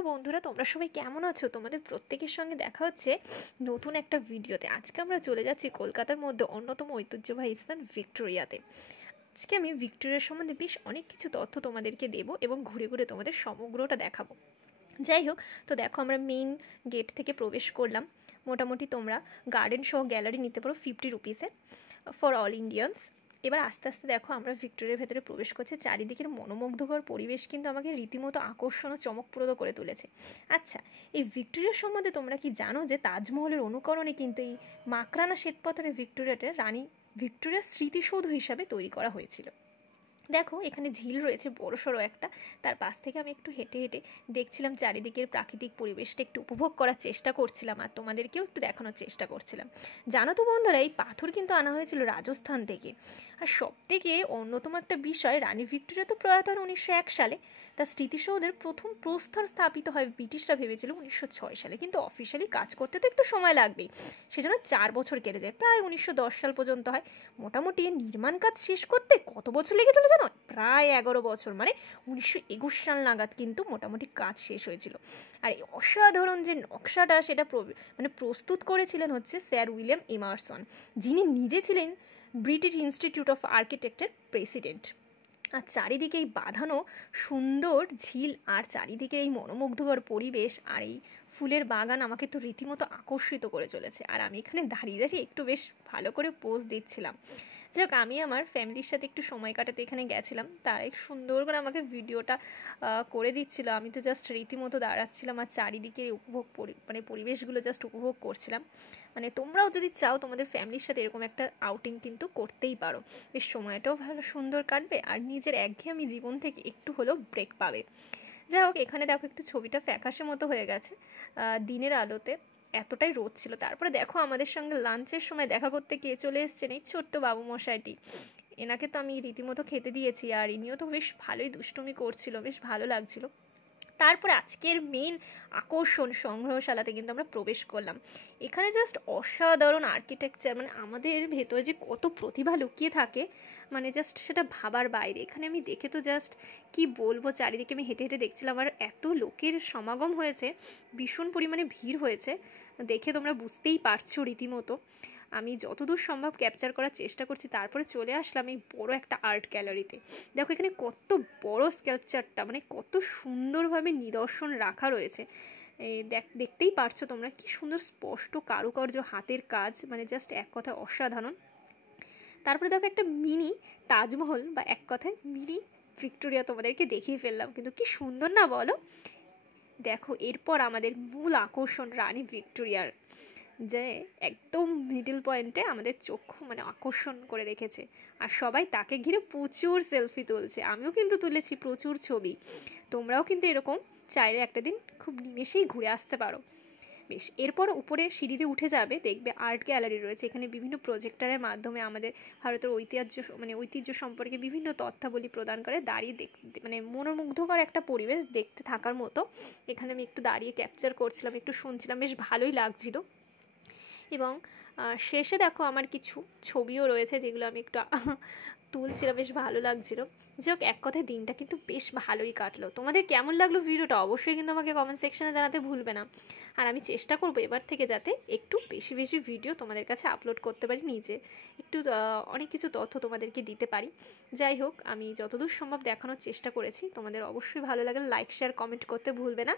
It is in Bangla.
হ্যালো বন্ধুরা, তোমরা সবাই কেমন আছো? তোমাদের প্রত্যেকের সঙ্গে দেখা হচ্ছে নতুন একটা ভিডিওতে। আজকে আমরা চলে যাচ্ছি কলকাতার মধ্যে অন্যতম ঐতিহ্যবাহী স্থান ভিক্টোরিয়াতে। আজকে আমি ভিক্টোরিয়ার সম্বন্ধে বেশ অনেক কিছু তথ্য তোমাদেরকে দেবো এবং ঘুরে ঘুরে তোমাদের সমগ্রটা দেখাবো। যাই হোক, তো দেখো আমরা মেইন গেট থেকে প্রবেশ করলাম। মোটামুটি তোমরা গার্ডেন সহ গ্যালারি নিতে পারো 50 রুপিসে ফর অল ইন্ডিয়ান্স। এবার আস্তে আস্তে দেখো আমরা ভিক্টোরিয়ার ভেতরে প্রবেশ করছি। চারিদিকের মনোমুগ্ধকর পরিবেশ কিন্তু আমাকে রীতিমতো আকর্ষণ ও চমকপ্রদ করে তুলেছে। আচ্ছা, এই ভিক্টোরিয়ার সম্বন্ধে তোমরা কি জানো যে তাজমহলের অনুকরণে কিন্তু এই মাকরানা শ্বেতপাথরের ভিক্টোরিয়াটা রানী ভিক্টোরিয়ার স্মৃতিসৌধ হিসাবে তৈরি করা হয়েছিল। দেখো এখানে ঝিল রয়েছে বড়সড় একটা, তার পাশ থেকে আমি একটু হেঁটে হেঁটে দেখছিলাম চারিদিকের প্রাকৃতিক পরিবেশটা একটু উপভোগ করার চেষ্টা করছিলাম আর তোমাদেরকেও একটু দেখানোর চেষ্টা করছিলাম। জানো তো বন্ধুরা, এই পাথর কিন্তু আনা হয়েছিল রাজস্থান থেকে। আর সব থেকে অন্যতম একটা বিষয়, রানী ভিক্টোরিয়া তো প্রয়াত হন 1901 সালে। তার স্মৃতিসৌধের প্রথম প্রস্তর স্থাপিত হয় ব্রিটিশরা ভেবেছিল 1906 সালে, কিন্তু অফিসিয়ালি কাজ করতে তো একটু সময় লাগবেই, সেজন্য 4 বছর কেটে যায়, প্রায় 1910 সাল পর্যন্ত হয়। মোটামুটি নির্মাণ কাজ শেষ করতে কত বছর লেগেছিল জানো? প্রায় 11 বছর, মানে 1921 সাল নাগাদ কিন্তু মোটামুটি কাজ শেষ হয়েছিল। আর এই অসাধারণ যে নকশাটা সেটা মানে প্রস্তুত করেছিলেন হচ্ছে স্যার উইলিয়াম এমারসন, যিনি নিজে ছিলেন ব্রিটিশ ইনস্টিটিউট অফ আর্কিটেক্টের প্রেসিডেন্ট। আর চারিদিকে এই বাঁধানো সুন্দর ঝিল আর চারিদিকে এই মনোমুগ্ধকর পরিবেশ আর এই ফুলের বাগান আমাকে তো রীতিমতো আকর্ষিত করে চলেছে। আর আমি এখানে দাঁড়িয়ে দাঁড়িয়ে একটু বেশ ভালো করে পোজ দিচ্ছিলাম। যাই হোক, আমি আমার ফ্যামিলির সাথে একটু সময় কাটাতে এখানে গেছিলাম, তাই সুন্দর করে আমাকে ভিডিওটা করে দিচ্ছিল। আমি তো জাস্ট রীতিমতো দাঁড়াচ্ছিলাম আর চারিদিকে উপভোগ মানে পরিবেশগুলো জাস্ট উপভোগ করছিলাম। মানে তোমরাও যদি চাও তোমাদের ফ্যামিলির সাথে এরকম একটা আউটিং কিন্তু করতেই পারো। বেশ সময়টাও ভালো সুন্দর কাটবে আর নিজের একঘেয়েমি জীবন থেকে একটু হলেও ব্রেক পাবে। যাই হোক, এখানে দেখো একটু ছবিটা ফ্যাকাশে মতো হয়ে গেছে দিনের আলোতে, এতটাই রোদ ছিল। তারপরে দেখো আমাদের সঙ্গে লাঞ্চের সময় দেখা করতে কে চলে এসছেন, এই ছোট্ট বাবু মশাইটি। এনাকে তো আমি রীতিমতো খেতে দিয়েছি আর ইনিও তো বেশ ভালোই দুষ্টুমি করছিল, বেশ ভালো লাগছিল। তারপরে আজকের মেন আকর্ষণ সংগ্রহশালাতে কিন্তু আমরা প্রবেশ করলাম। এখানে জাস্ট অসাধারণ আর্কিটেকচার, মানে আমাদের ভেতরে যে কত প্রতিভা লুকিয়ে থাকে, মানে জাস্ট সেটা ভাবার বাইরে। এখানে আমি দেখে তো জাস্ট কি বলবো, চারিদিকে আমি হেঁটে হেঁটে দেখছিলাম আর এত লোকের সমাগম হয়েছে, ভীষণ পরিমাণে ভিড় হয়েছে, দেখে তোমরা বুঝতেই পারছো রীতিমতো। আমি যতদূর সম্ভব ক্যাপচার করার চেষ্টা করছি। তারপরে চলে আসলাম এই বড় একটা আর্ট গ্যালারিতে। দেখো এখানে কত বড় স্কাল্পচারটা, মানে কত সুন্দরভাবে নিদর্শন রাখা রয়েছে। এই দেখতেই পারছো তোমরা কি সুন্দর স্পষ্ট কারুকার্য, হাতের কাজ, মানে জাস্ট এক কথায় অসাধারণ। তারপরে দেখো একটা মিনি তাজমহল, বা এক কথায় মিনি ভিক্টোরিয়া তোমাদেরকে দেখিয়ে ফেললাম, কিন্তু কি সুন্দর না বলো? দেখো এরপর আমাদের মূল আকর্ষণ রানী ভিক্টোরিয়ার, যে একদম মিডল পয়েন্টে আমাদের চক্ষু মানে আকর্ষণ করে রেখেছে। আর সবাই তাকে ঘিরে প্রচুর সেলফি তুলছে, আমিও কিন্তু তুলেছি প্রচুর ছবি। তোমরাও কিন্তু এরকম চাইলে একটা দিন খুব নিমেষেই ঘুরে আসতে পারো। বেশ, এরপর উপরে সিঁড়িতে উঠে যাবে, দেখবে আর্ট গ্যালারি রয়েছে। এখানে বিভিন্ন প্রজেক্টরের মাধ্যমে আমাদের ভারতের ঐতিহ্য সম্পর্কে বিভিন্ন তথ্যাবলী প্রদান করে। দাঁড়িয়ে দেখতে মানে মনোমুগ্ধকর একটা পরিবেশ, দেখতে থাকার মতো। এখানে আমি একটু দাঁড়িয়ে ক্যাপচার করছিলাম, একটু শুনছিলাম, বেশ ভালোই লাগছিল। এবং শেষে দেখো আমার কিছু ছবিও রয়েছে যেগুলো আমি একটু তুলছিলাম, বেশ ভালো লাগছিল। যাই হোক, এক কথায় দিনটা কিন্তু বেশ ভালোই কাটলো। তোমাদের কেমন লাগলো ভিডিওটা অবশ্যই কিন্তু আমাকে কমেন্ট সেকশনে জানাতে ভুলবে না। আর আমি চেষ্টা করবো এবার থেকে যাতে একটু বেশি বেশি ভিডিও তোমাদের কাছে আপলোড করতে পারি, নিজে একটু অনেক কিছু তথ্য তোমাদেরকে দিতে পারি। যাই হোক, আমি যতদূর সম্ভব দেখানোর চেষ্টা করেছি। তোমাদের অবশ্যই ভালো লাগলে লাইক শেয়ার কমেন্ট করতে ভুলবে না।